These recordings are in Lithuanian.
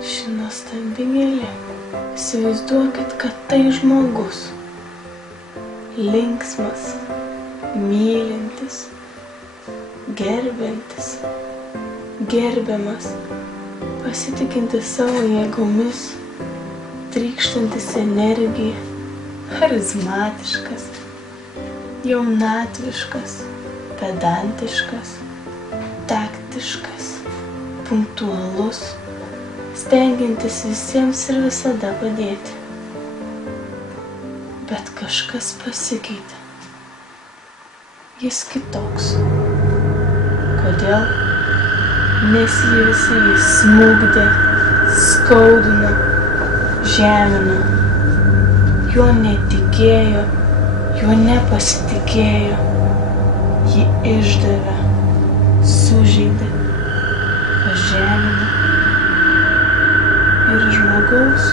Ši nuostabi gėlė. Įsivaizduokit, kad tai žmogus. Linksmas, mylintis, gerbiantis, gerbiamas, pasitikintis savo jėgomis, trykštantis energija, charizmatiškas, jaunatviškas, pedantiškas, taktiškas, punktualus, stengiantis visiems ir visada padėti. Bet kažkas pasikeitė. Jis kitoks. Kodėl? Nes jį visai smugdė, skaudino, žemino. Juo netikėjo, juo nepasitikėjo. Jį išdavė, sužeidė, pažemino. Ir žmogaus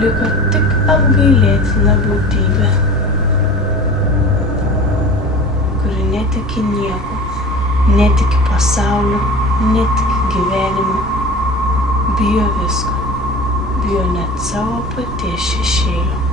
liko tik apgailėtina būtybė, kuri netiki nieko, netiki pasauliu, netiki gyvenimu, bijo visko, bijo net savo paties šešėlio.